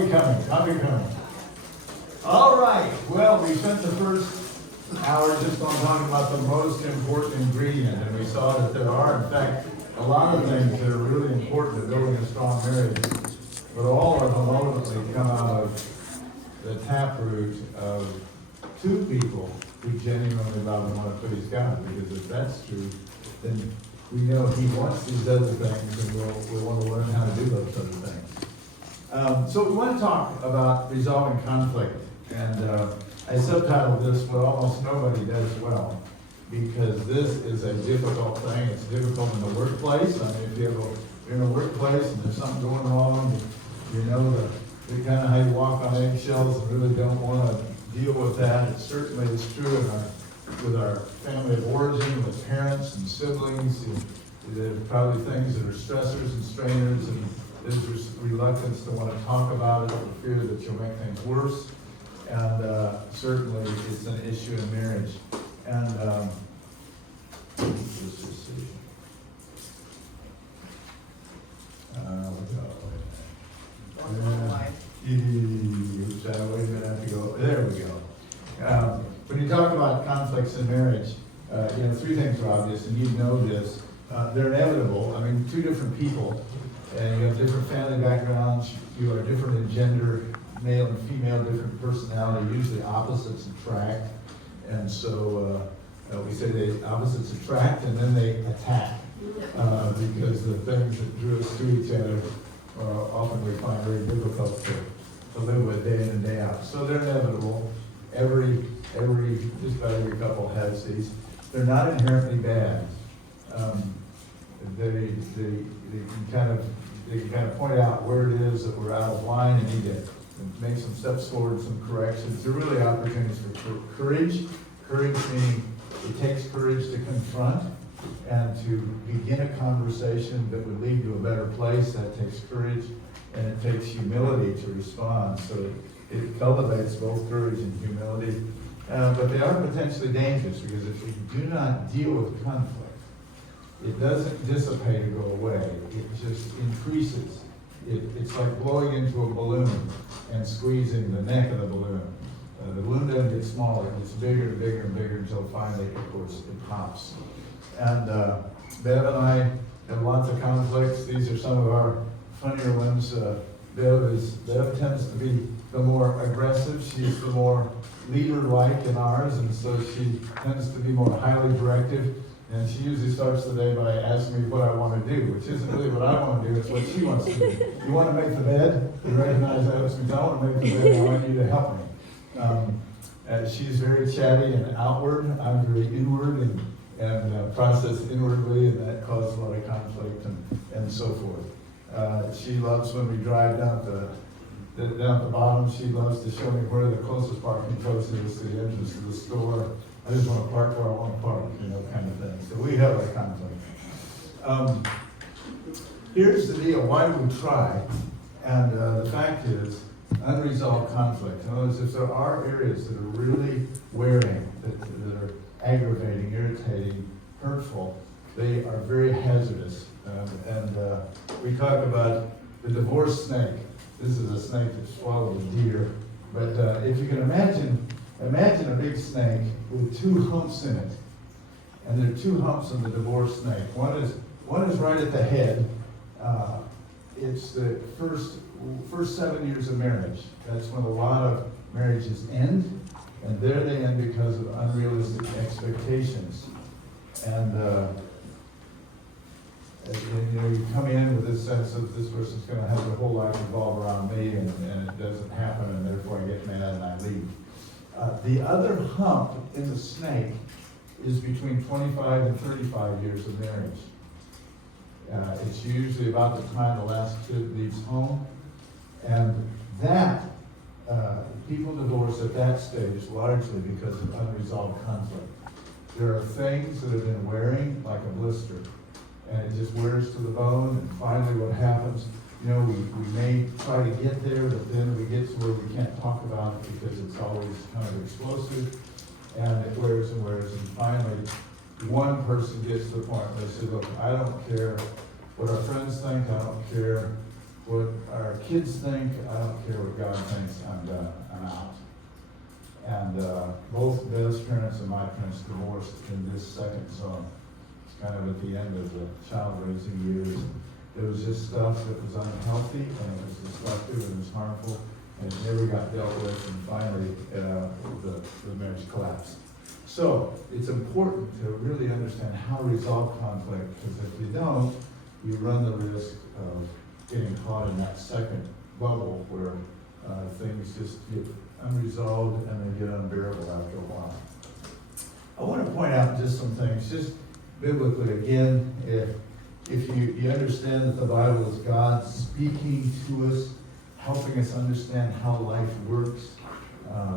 I'll be coming. All right, well, we spent the first hour just on talking about the most important ingredient, and we saw that there are, in fact, a lot of things that are really important to building a strong marriage, but all of them ultimately come out of the taproot of two people who genuinely love and want to please God, because if that's true, then we know He wants these other things, and we'll want to learn how to do those other things. So we want to talk about resolving conflict, and I subtitled this what almost nobody does well, because this is a difficult thing. It's difficult in the workplace. I mean, if you're in a workplace and there's something going wrong, you know the kind of how you walk on eggshells and really don't want to deal with that. It certainly is true with our family of origin, with parents and siblings. There's probably things that are stressors and strainers, and there's reluctance to want to talk about it for fear that you'll make things worse. And certainly it's an issue in marriage. And let's just see. Wait a minute, I have to go. There we go. When you talk about conflicts in marriage, three things are obvious, and you know this. They're inevitable. I mean, two different people, and you have different family backgrounds. You are different in gender, male and female, different personality. Usually opposites attract, and so we say the opposites attract, and then they attack, because the things that drew us to each other often we find very difficult to live with day in and day out. So they're inevitable. Just about every couple has these. They're not inherently bad. They can kind of point out where it is that we're out of line and need to make some steps forward, some corrections. They're really opportunities for courage. Courage meaning it takes courage to confront and to begin a conversation that would lead to a better place. That takes courage, and it takes humility to respond. So it cultivates both courage and humility. But they are potentially dangerous, because if you do not deal with conflict, it doesn't dissipate or go away. It just increases. It's like blowing into a balloon and squeezing the neck of the balloon. The balloon doesn't get smaller. It gets bigger and bigger and bigger until finally, of course, it pops. And Bev and I have lots of conflicts. These are some of our funnier ones. Bev tends to be the more aggressive. She's the more leader-like in ours, and so she tends to be more highly directive. And she usually starts the day by asking me what I want to do, which isn't really what I want to do, it's what she wants to do. You want to make the bed? You recognize that as I want to make the bed, I want you to help me. She's very chatty and outward. I'm very inward and process inwardly, and that causes a lot of conflict and so forth. She loves when we drive down at the bottom. She loves to show me where the closest parking place is to the entrance to the store. I just want to park where I want to park, kind of thing. So we have a conflict. Here's the deal. Why do we try? And the fact is, unresolved conflict. In other words, if there are areas that are really wearing, that are aggravating, irritating, hurtful, they are very hazardous. We talk about the divorce snake. This is a snake that swallowed a deer. But if you can imagine a big snake with two humps in it. And there are two humps in the divorce snake. One is right at the head. It's the first 7 years of marriage. That's when a lot of marriages end. And there they end because of unrealistic expectations. And you come in with this sense of this person's going to have their whole life revolve around me, and it doesn't happen, and therefore I get mad and I leave. The other hump in the snake is between 25 and 35 years of marriage. It's usually about the time the last kid leaves home. And that, people divorce at that stage largely because of unresolved conflict. There are things that have been wearing like a blister, and it just wears to the bone, and finally what happens, we may try to get there, but then we get to where we can't talk about it because it's always kind of explosive, and it wears and wears, and finally one person gets to the point where they say, look, I don't care what our friends think, I don't care What our kids think, I don't care what God thinks, I'm done, I'm out. And both Beth's parents and my parents divorced in this second zone. It's kind of at the end of the child raising years. It was just stuff that was unhealthy, and it was destructive, and it was harmful, and it never got dealt with, and finally the marriage collapsed. So it's important to really understand how to resolve conflict, because if you don't, you run the risk of getting caught in that second bubble where things just get unresolved and they get unbearable after a while. I want to point out just some things, just biblically again, if you understand that the Bible is God speaking to us, helping us understand how life works,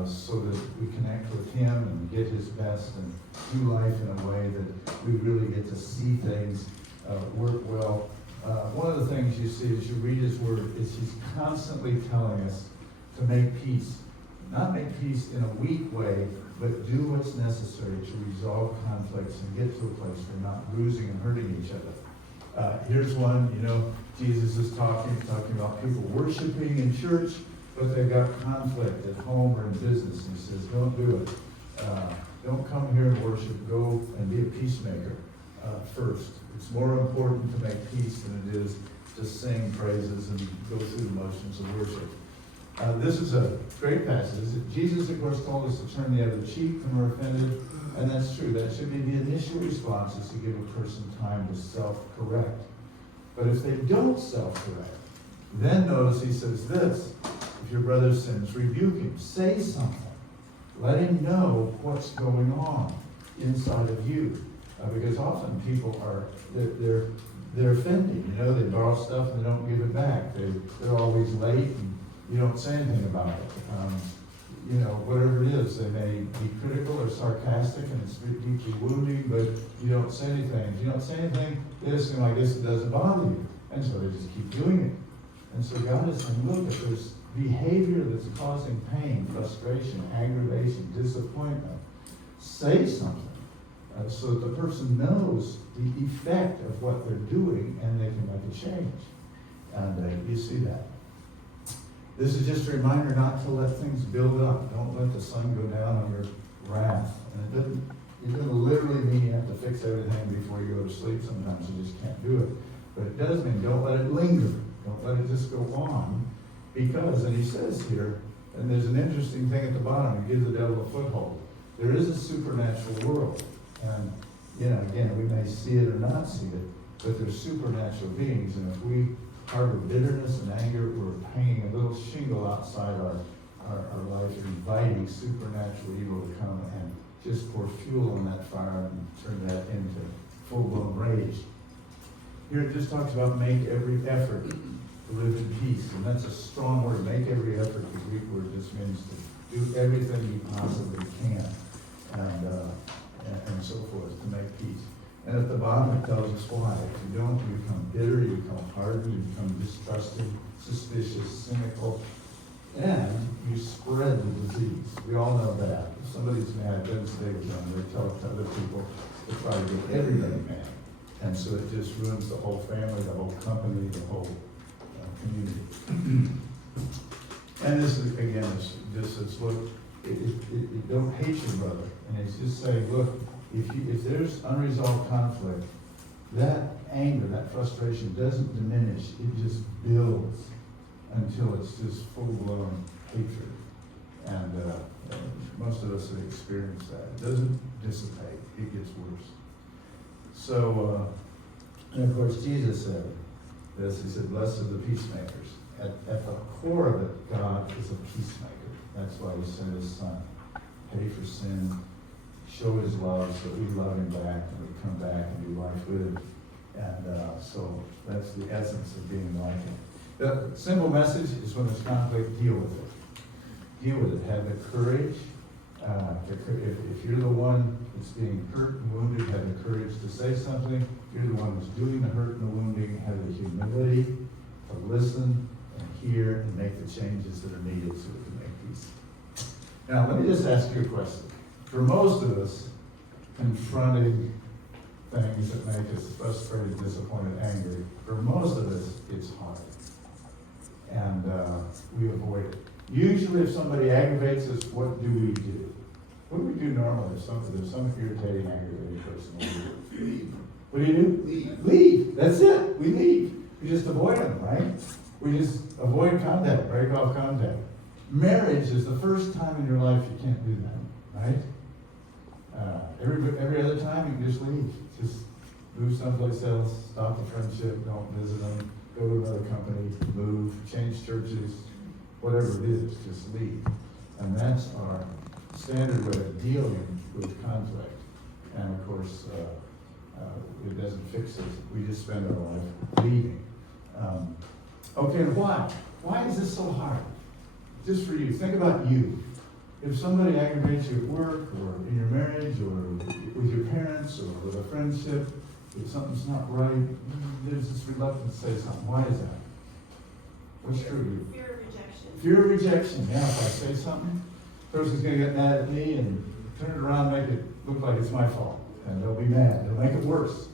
so that we connect with Him and get His best and do life in a way that we really get to see things work well. One of the things you see as you read His Word is He's constantly telling us to make peace. Not make peace in a weak way, but do what's necessary to resolve conflicts and get to a place where we're not bruising and hurting each other. Here's one, Jesus is talking about people worshiping in church, but they've got conflict at home or in business. And He says, don't do it. Don't come here and worship. Go and be a peacemaker first. It's more important to make peace than it is to sing praises and go through the motions of worship. This is a great passage. Jesus, of course, told us to turn the other cheek when we're offended, and that's true. That should be the initial response, is to give a person time to self-correct. But if they don't self-correct, then notice He says this: if your brother sins, rebuke him. Say something. Let him know what's going on inside of you. Because often people they're offended. They borrow stuff and they don't give it back. They're always late, and you don't say anything about it. Whatever it is, they may be critical or sarcastic, and it's deeply wounding, but you don't say anything. If you don't say anything, they assume, I guess it doesn't bother you. And so they just keep doing it. And so God is saying, look, if there's behavior that's causing pain, frustration, aggravation, disappointment, say something. So that the person knows the effect of what they're doing, and they can make a change. And you see that. This is just a reminder not to let things build up. Don't let the sun go down on your wrath. And it doesn't literally mean you have to fix everything before you go to sleep. Sometimes you just can't do it. But it does mean don't let it linger. Don't let it just go on. Because, and He says here, and there's an interesting thing at the bottom, He gives the devil a foothold. There is a supernatural world. And, again, we may see it or not see it, but there's supernatural beings. And if we harbor bitterness and anger, we're hanging a little shingle outside our life, inviting supernatural evil to come and just pour fuel on that fire and turn that into full-blown rage. Here it just talks about make every effort to live in peace. And that's a strong word. Make every effort. The Greek word just means to do everything you possibly can. And so forth, to make peace. And at the bottom it tells us why. If you don't, you become bitter, you become hardened, you become distrusting, suspicious, cynical, and you spread the disease. We all know that. If somebody's mad, it doesn't stay with them. They tell it to other people to try to get everybody mad. And so it just ruins the whole family, the whole company, the whole community. And this is, again, just says, look, don't hate your brother. And it's just saying, look, if there's unresolved conflict, that anger, that frustration doesn't diminish. It just builds until it's just full-blown hatred. And most of us have experienced that. It doesn't dissipate. It gets worse. So, and of course, Jesus said this. He said, blessed are the peacemakers. At the core of it, God is a peacemaker. That's why He sent His Son. Pay for sin, show His love so that we love Him back and we come back and do life with Him. And so that's the essence of being like Him. The simple message is when there's conflict, deal with it. Deal with it. Have the courage. If you're the one that's being hurt and wounded, have the courage to say something. If you're the one who's doing the hurt and the wounding, have the humility to listen and hear and make the changes that are needed so we can make peace. Now, let me just ask you a question. For most of us, confronting things that make us frustrated, disappointed, angry, for most of us, it's hard. and we avoid it. Usually if somebody aggravates us, what do we do? What do we do normally if there's some irritating, aggravating person? Leave. What do? Leave. That's it. We leave. We just avoid them, right? We just avoid contact, break off contact. Marriage is the first time in your life you can't do that, right? Every other time you can just leave. Just move someplace else, stop the friendship, don't visit them, go to another company, move, change churches, whatever it is, just leave. And that's our standard way of dealing with conflict. And of course, it doesn't fix it. We just spend our life leaving. Okay, why? Why is this so hard? Just for you. Think about you. If somebody aggravates you at work, or in your marriage, or with your parents, or with a friendship, if something's not right, there's this reluctance to say something. Why is that? What's true? Fear of rejection. Fear of rejection. Yeah, if I say something, the person's going to get mad at me and turn it around and make it look like it's my fault. And they'll be mad. They'll make it worse.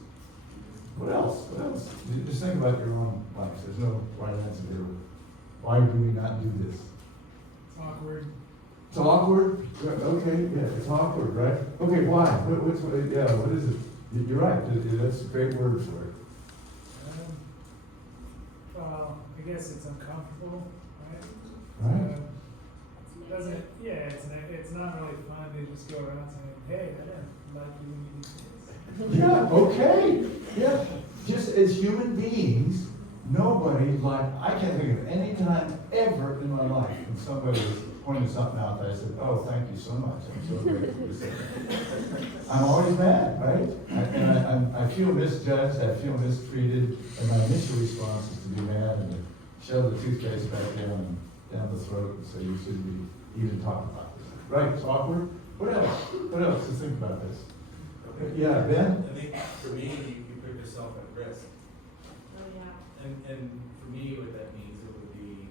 What else? What else? Just think about your own life. There's no right answer here. Why do we not do this? It's awkward. It's awkward? Okay, yeah, it's awkward, right? Okay, why? What is it? You're right. That's a great word for it. Well, I guess it's uncomfortable, right? Right. It doesn't, yeah, it's not really fun to just go around saying, hey, I didn't like you when you did this. Yeah, okay. Yeah. Just as human beings, nobody I can't think of any time ever in my life when somebody pointed something out that I said, oh, thank you so much. I'm so grateful you said that. I'm always mad, right? I feel misjudged, I feel mistreated, and my initial response is to be mad and to shove the toothpaste back down the throat and say, you shouldn't be even talking about this. Right, it's awkward. What else? What else to think about this? Yeah, Ben? I think for me, you put yourself at risk. Oh, yeah. And for me, what that means, it would be,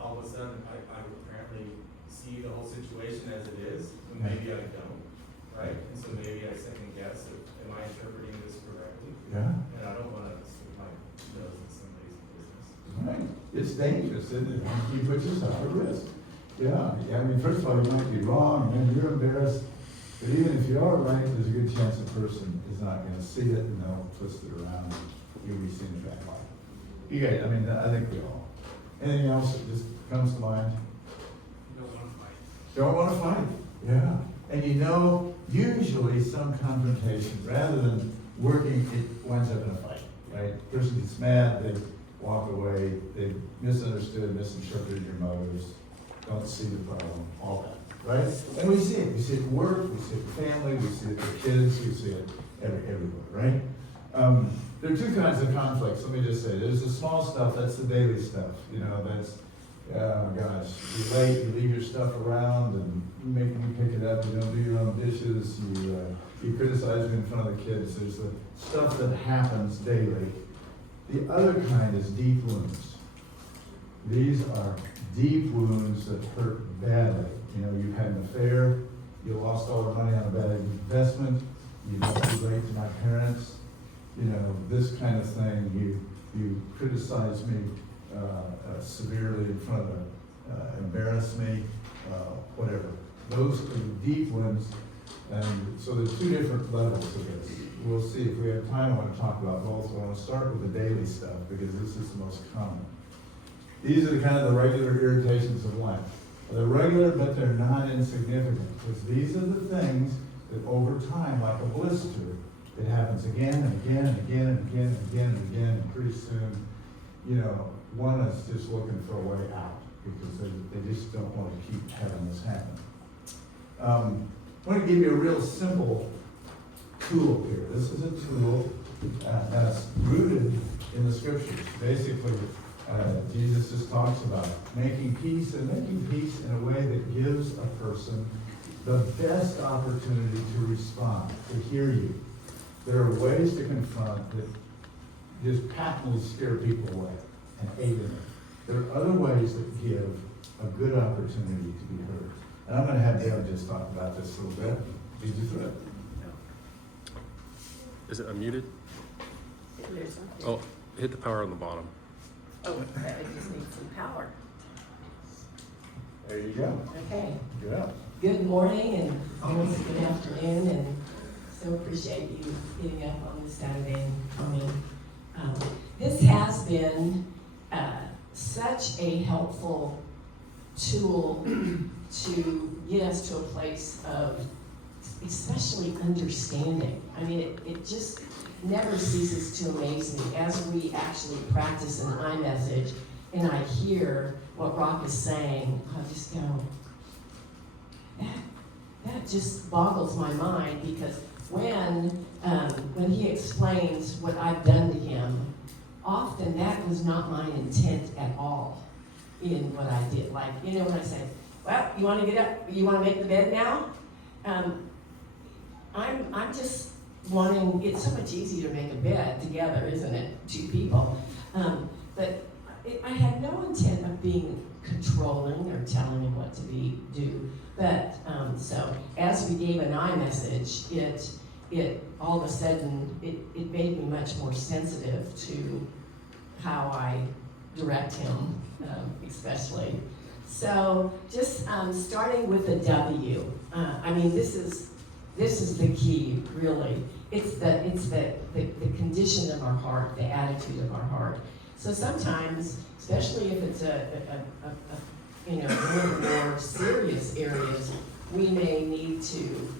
all of a sudden, I would apparently see the whole situation as it is, and maybe I don't, right? And so maybe I second guess, am I interpreting this correctly? Yeah. And I don't wanna stick my nose in somebody's business. Right. It's dangerous, isn't it? You put yourself at risk. Yeah. I mean, first of all, you might be wrong, and then you're embarrassed. But even if you are right, there's a good chance the person is not going to see it and they'll twist it around. You'll be seen in that light. You guys, I mean, I think we all. Anything else that just comes to mind? You don't wanna fight. Don't want to fight. Yeah. And usually some confrontation, rather than working, it winds up in a fight, right? Person gets mad, they walk away, they misunderstood, misinterpreted your motives, don't see the problem, all that, right? And we see it. We see it at work, we see it in family, we see it with kids, we see it everywhere, right? There are two kinds of conflicts, let me just say. There's the small stuff, that's the daily stuff, that's, oh gosh, you're late, you leave your stuff around and you make me pick it up, you don't do your own dishes, you criticize me in front of the kids. There's the stuff that happens daily. The other kind is deep wounds. These are deep wounds that hurt badly. You had an affair, you lost all the money on a bad investment, you don't relate to my parents, this kind of thing. You criticize me severely in front of embarrass me, whatever. Those are the deep wounds, and so there's two different levels of this. We'll see if we have time. I want to talk about both. I want to start with the daily stuff because this is the most common. These are the regular irritations of life. They're regular, but they're not insignificant, because these are the things that over time, like a blister, it happens again and again and again and again and again and again, and pretty soon, one is just looking for a way out because they just don't want to keep having this happen. I want to give you a real simple tool here. This is a tool that's rooted in the scriptures. Basically, Jesus just talks about making peace and making peace in a way that gives a person the best opportunity to respond, to hear you. There are ways to confront that just patently scare people away and alienate. There are other ways that give a good opportunity to be heard. And I'm going to have Deb just talk about this a little bit. Lead you through it. Is it unmuted? Oh, hit the power on the bottom. Oh, it just needs some power. There you go. Okay. Yeah. Good morning and almost good afternoon, and so appreciate you getting up on this Saturday and coming. This has been such a helpful tool to get us to a place of especially understanding. I mean, it just never ceases to amaze me as we actually practice an iMessage and I hear what Rock is saying, I just go, that just boggles my mind, because when he explains what I've done to him, often that was not my intent at all in what I did. Like, you know, when I say, well, you want to get up, you want to make the bed now? I'm just wanting, it's so much easier to make a bed together, isn't it? Two people. But I had no intent of being controlling or telling him what to do. But so as we gave an iMessage, it all of a sudden it made me much more sensitive to how I direct him, especially. So just starting with the W. I mean, this is the key, really. It's the condition of our heart, the attitude of our heart. So sometimes, especially if it's a one of the more serious areas, we may need to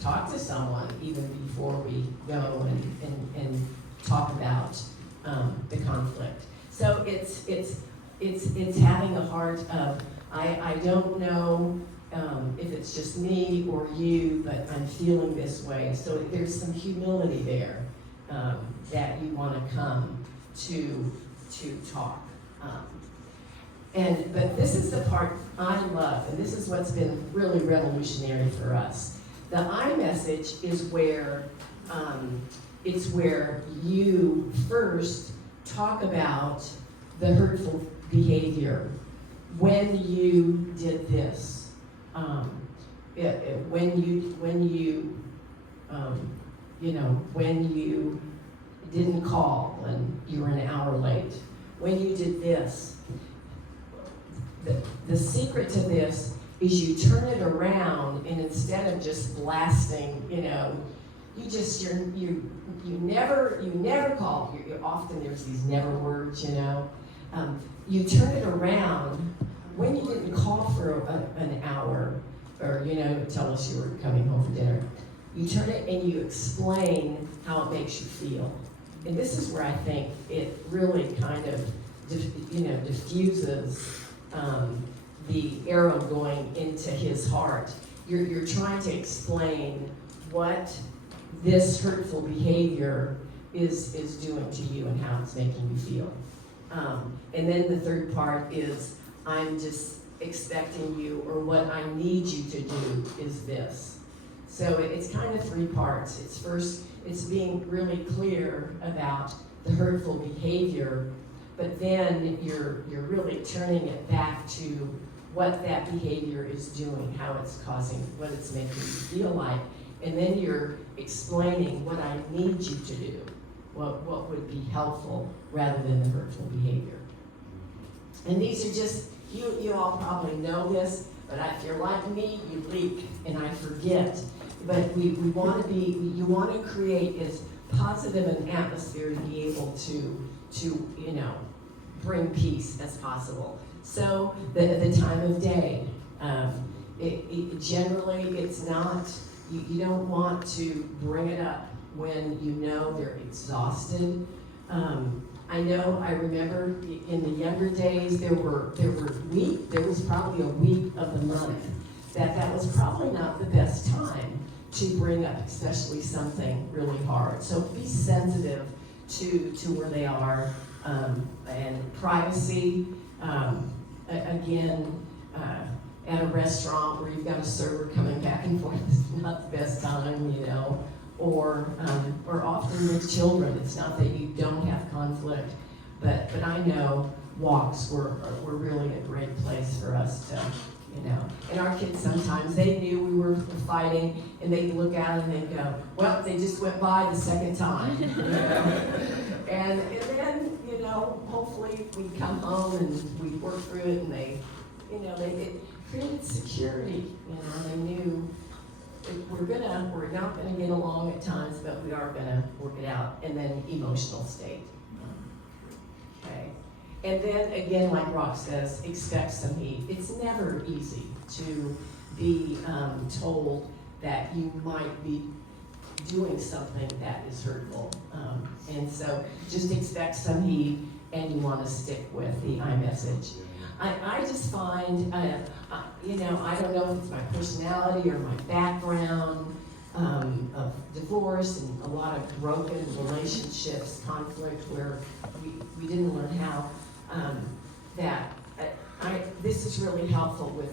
talk to someone even before we go and talk about the conflict. So it's having a heart of, I don't know if it's just me or you, but I'm feeling this way. So there's some humility there that you want to come to talk. But this is the part I love, and this is what's been really revolutionary for us. The iMessage is where it's where you first talk about the hurtful behavior. When you did this, when you didn't call and you were an hour late, when you did this. The secret to this is you turn it around, and instead of just blasting, you never call. Often there's these never words, you turn it around when you didn't call for an hour, or tell us you were coming home for dinner. You turn it and you explain how it makes you feel, and this is where I think it really kind of diffuses the arrow going into his heart. You're trying to explain what this hurtful behavior is doing to you and how it's making you feel. And then the third part is, I'm just expecting you, or what I need you to do is this. So it's kind of three parts. It's first, it's being really clear about the hurtful behavior, but then you're really turning it back to what that behavior is doing, how it's causing, what it's making you feel like, and then you're explaining what I need you to do, what would be helpful rather than the hurtful behavior. And these are just, you all probably know this, but if you're like me, you leak and I forget. But we want to be, you want to create as positive an atmosphere to be able to bring peace as possible. So the time of day, generally it's not, you don't want to bring it up when you know they're exhausted. I remember in the younger days there was probably a week of the month that was probably not the best time to bring up, especially something really hard. So be sensitive to where they are, and privacy. Again, at a restaurant where you've got a server coming back and forth, it's not the best time, or often with children. It's not that you don't have conflict, but I know walks were really a great place for us to, and our kids sometimes, they knew we were fighting, and they'd look out and they'd go, well, they just went by the second time, and then, know, hopefully we come home and we work through it and they, you know, it created security, you know, they knew we're not gonna get along at times, but we are gonna work it out, and then emotional state. Okay, and then again, like Rock says, expect some heat. It's never easy to be told that you might be doing something that is hurtful. And so just expect some heat, and you want to stick with the iMessage. I just find, you know, I don't know if it's my personality or my background of divorce and a lot of broken relationships, conflict where we didn't learn how, that this is really helpful with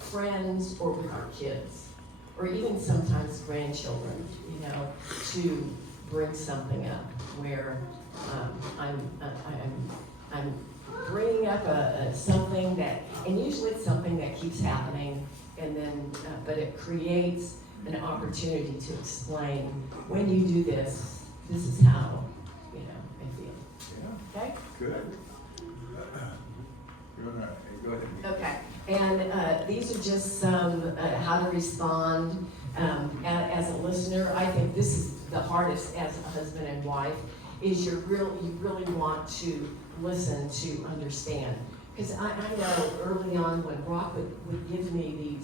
friends or with our kids, or even sometimes grandchildren, you know, to bring something up where I'm bringing up something that, and usually it's something that keeps happening, and then, but it creates an opportunity to explain, when you do this, this is how, you know, I feel. Okay? Good. Go ahead. Okay, and these are just some how to respond as a listener. I think this is the hardest as a husband and wife, is you really want to listen to understand. Because I know early on when Rock would give me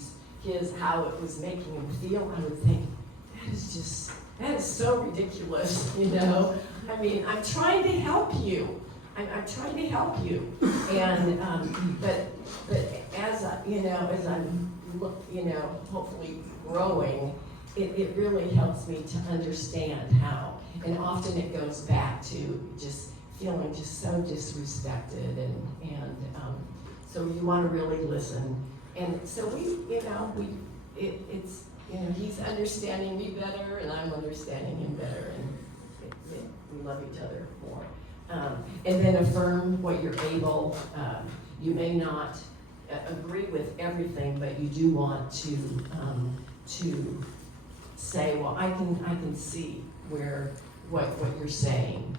how it was making him feel, I would think, that is so ridiculous, you know? I mean, I'm trying to help you. I'm trying to help you, and but as I'm hopefully growing, it really helps me to understand how. And often it goes back to just feeling just so disrespected, and so you want to really listen. And so it's he's understanding me better, and I'm understanding him better, and we love each other more. And then affirm what you're able. You may not agree with everything, but you do want to say, well, I can see what you're saying,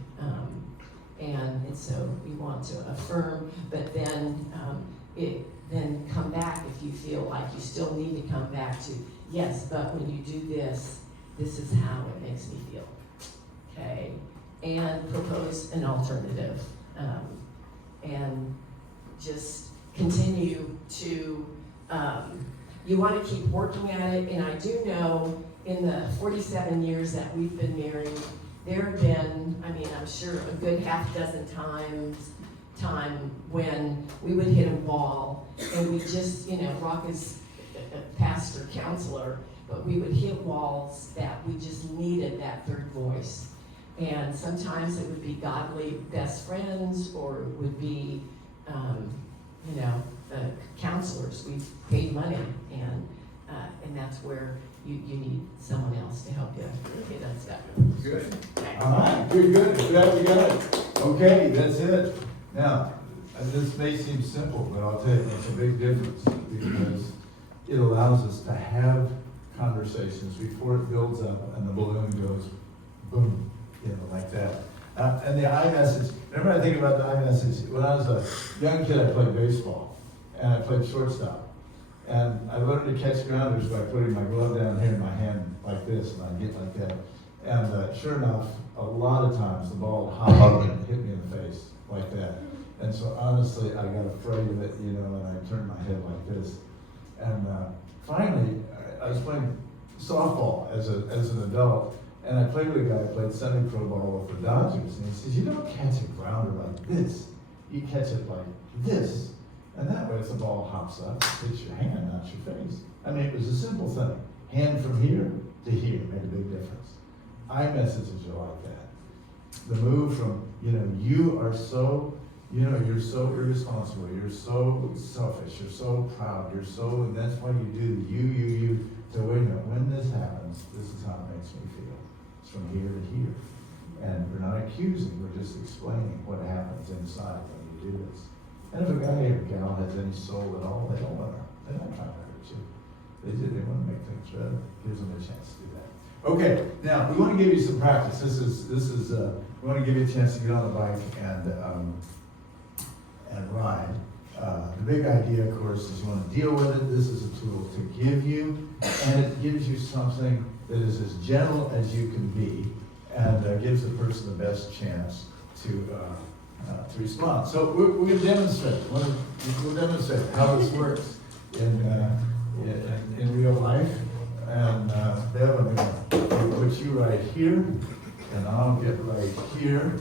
and so you want to affirm, but then then come back if you feel like you still need to come back to, yes, but when you do this, this is how it makes me feel. Okay. And propose an alternative, and just continue to, you want to keep working at it. And I do know in the 47 years that we've been married, there have been, I'm sure a good half dozen time when we would hit a wall, and we just, Rock is a pastor, counselor, but we would hit walls that we just needed that third voice. And sometimes it would be godly best friends, or it would be, counselors. We paid money, and that's where you need someone else to help you. Okay, that's that. Good. All right, good. Glad we got it. Okay, that's it. Now, this may seem simple, but I'll tell you, it's a big difference, because it allows us to have conversations before it builds up and the balloon goes boom. Like that. And the iMessage, remember I think about the iMessage, when I was a young kid, I played baseball, and I played shortstop. And I learned to catch grounders by putting my glove down here in my hand like this, and I'd get like that. And sure enough, a lot of times the ball would hop up and hit me in the face like that. And so honestly, I got afraid of it, and I turned my head like this. And finally, I was playing softball as an adult, and I played with a guy who played semi-pro ball with the Dodgers, and he says, you don't catch a grounder like this. You catch it like this. And that way, if the ball hops up, it hits your hand, not your face. It was a simple thing. Hand from here to here made a big difference. iMessages are like that. The move from, you are so, you're so irresponsible, you're so selfish, you're so proud, and that's why you do you. So wait a minute, when this happens, this is how it makes me feel. From here to here. And we're not accusing, we're just explaining what happens inside when you do this. And if a guy or gal has any soul at all, they're not trying to hurt you. They want to make things better. Gives them a chance to do that. Okay, now, we want to give you some practice. This is, we want to give you a chance to get on the bike and ride. The big idea, of course, is you want to deal with it. This is a tool to give you, and it gives you something that is as gentle as you can be, and gives the person the best chance to respond. So we're going to demonstrate. We'll demonstrate how this works in real life. And Bev, I'm going to put you right here, and I'll get right here,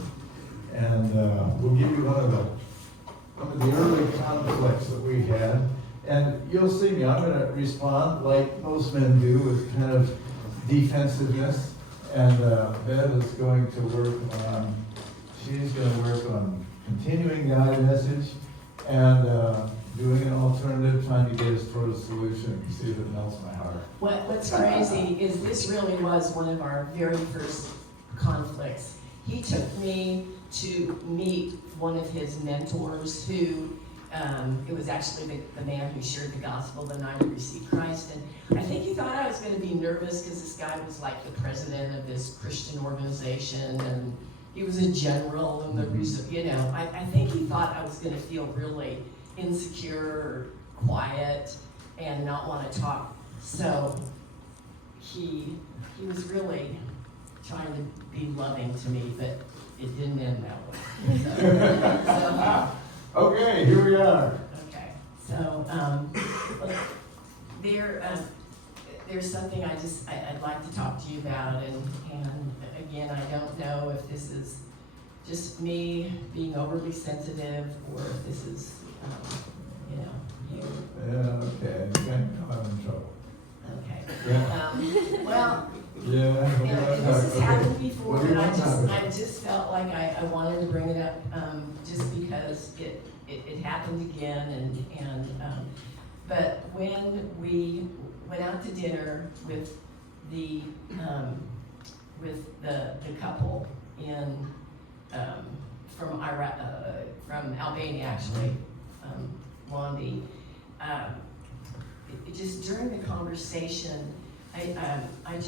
and we'll give you one of the early conflicts that we had. And you'll see me, I'm going to respond like most men do, with kind of defensiveness. And Bev is going to work on, she's going to work on continuing the I message and doing an alternative, trying to get us toward a solution. You see that melts my heart. What's crazy is this really was one of our very first conflicts. He took me to meet one of his mentors who, it was actually the man who shared the gospel the night he received Christ. And I think he thought I was going to be nervous because this guy was like the president of this Christian organization, and he was a general in the reserve, you know. I think he thought I was going to feel really insecure or quiet and not want to talk. So he was really trying to be loving to me, but it didn't end that way. Okay, here we are. Okay, so there's something I'd like to talk to you about, and again, I don't know if this is just me being overly sensitive or if this is, you know, you. Yeah, okay, I'm in trouble. Okay. Yeah. Well, Yeah. you know, this has happened before, What do you and want to talk about? I just felt like I wanted to bring it up, just because it happened again, but when we went out to dinner with the couple in, from Iraq, from Albania actually, Londi, just during the conversation, I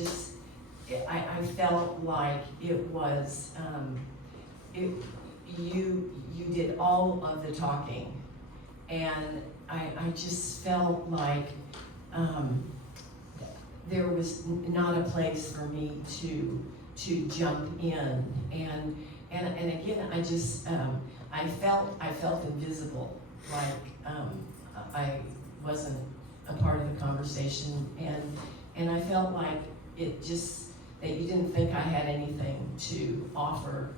felt like it was, you did all of the talking, and I just felt like there was not a place for me to jump in, and again, I just I felt invisible, like I wasn't a part of the conversation, and I felt like it just, that you didn't think I had anything to offer,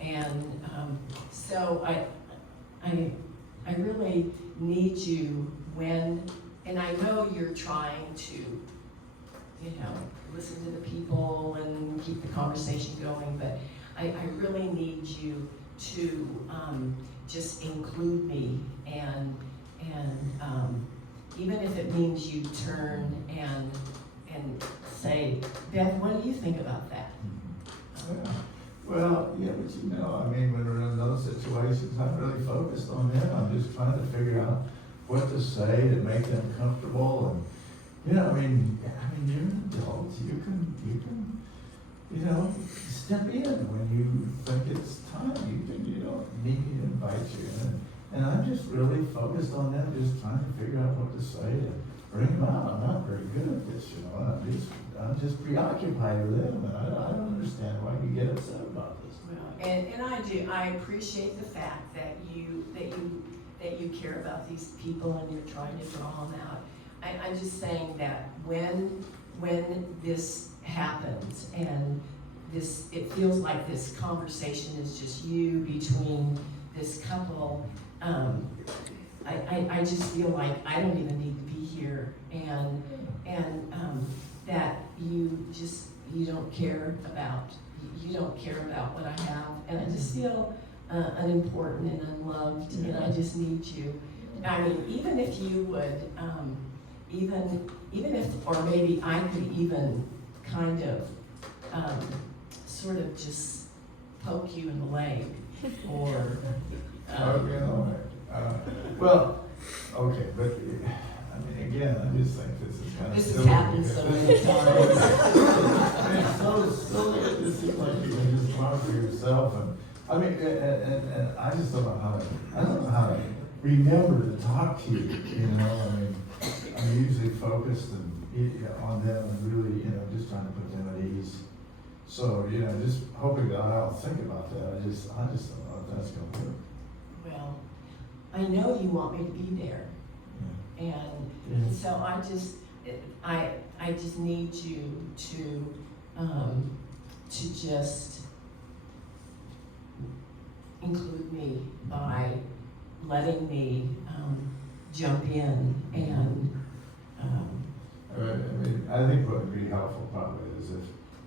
and so I really need you when, and I know you're trying to, you know, listen to the people and keep the conversation going, but I really need you to just include me, and even if it means you turn and say, Beth, what do you think about that? Yeah. Well, yeah, but you know, I mean, when we're in those situations, I'm really focused on them. I'm just trying to figure out what to say to make them comfortable, and you know, I mean, you're an adult. You can, you know, step in when you think it's time. You don't need me to invite you in. And I'm just really focused on them, just trying to figure out what to say to bring them out. I'm not very good at this, you know. I'm just preoccupied with them, and I don't understand why you get upset about this. Well, and I do. I appreciate the fact that you care about these people and you're trying to draw them out. I'm just saying that when this happens and it feels like this conversation is just you between this couple, I just feel like I don't even need to be here, and that you don't care about what I have, and I just feel unimportant and unloved, and I just need you. I mean, even if you would, even if, or maybe I could even kind of, sort of just poke you in the leg, or. Okay, all right. Well, okay, but mean, again, I just think this is kind of This has silly. happened so many because- times. It's so silly, it just seems like you can just talk for yourself, and, I mean, and I just don't know how to remember to talk to you, you know, I mean, I'm usually focused on them and really, you know, just trying to put them at ease. So, you know, just hoping that I'll think about that, I just don't know if that's gonna work. Well, I know you want me to be there, Yeah. and so I just need you to just include me by letting me, jump in and, I mean, I think what would be helpful probably is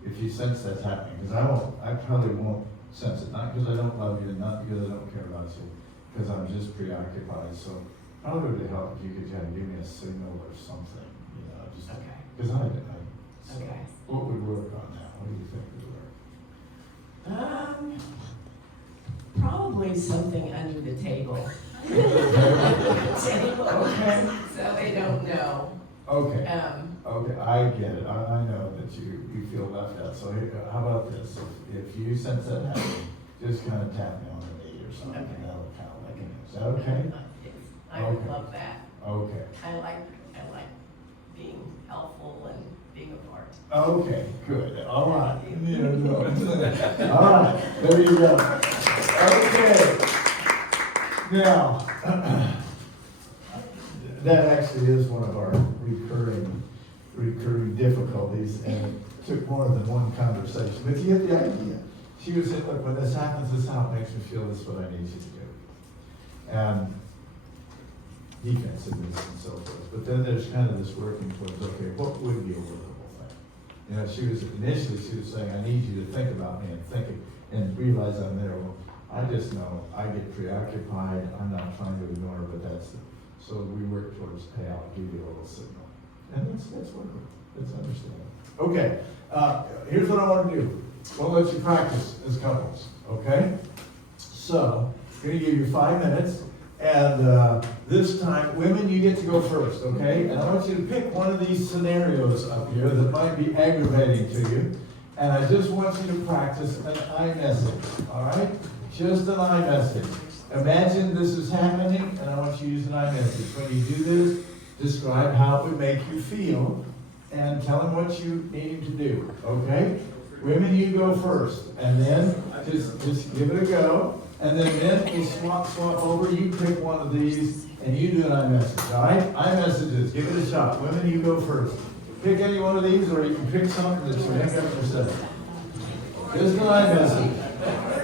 if you sense that's happening, because I probably won't sense it, not because I don't love you, not because I don't care about you, because I'm just preoccupied, so probably would help if you could kind of give me a signal or something, you know, just, okay, because so okay. what would work on that? What do you think would work? Probably something under the table. Table, Okay. so they don't know. Okay, Um, I get it, I know that you feel left out, so here, how about this, if you sense that happening, just kind of tap me on the knee or something, Okay. that'll count, like, is that okay? I would Okay. love that. Okay. I like being helpful and being a part. Okay, good, all right. All right, there you go. Okay. Now, that actually is one of our recurring difficulties, and it took more than one conversation, but you get the idea. She was saying, look, when this happens, this is how it makes me feel, this is what I need you to do. And defensiveness and so forth, but then there's kind of this working towards, okay, what would be a workable thing? You know, she was saying, I need you to think about me and realize I'm there. Well, I just know, I get preoccupied, I'm not trying to ignore, but so we work towards, hey, I'll give you a little signal. And that's workable, that's understandable. Okay, here's what I want to do. We'll let you practice as couples, okay? So, I'm gonna give you 5 minutes. And this time, women, you get to go first, okay? And I want you to pick one of these scenarios up here that might be aggravating to you. And I just want you to practice an I message, all right? Just an I message. Imagine this is happening, and I want you to use an I message. When you do this, describe how it would make you feel, and tell him what you need him to do, okay? Women, you go first, and then just give it a go. And then men will swap over, you pick one of these, and you do an iMessage, all right? iMessages, give it a shot. Women, you go first. Pick any one of these, or you can pick something that's your hang up yourself. Just an iMessage.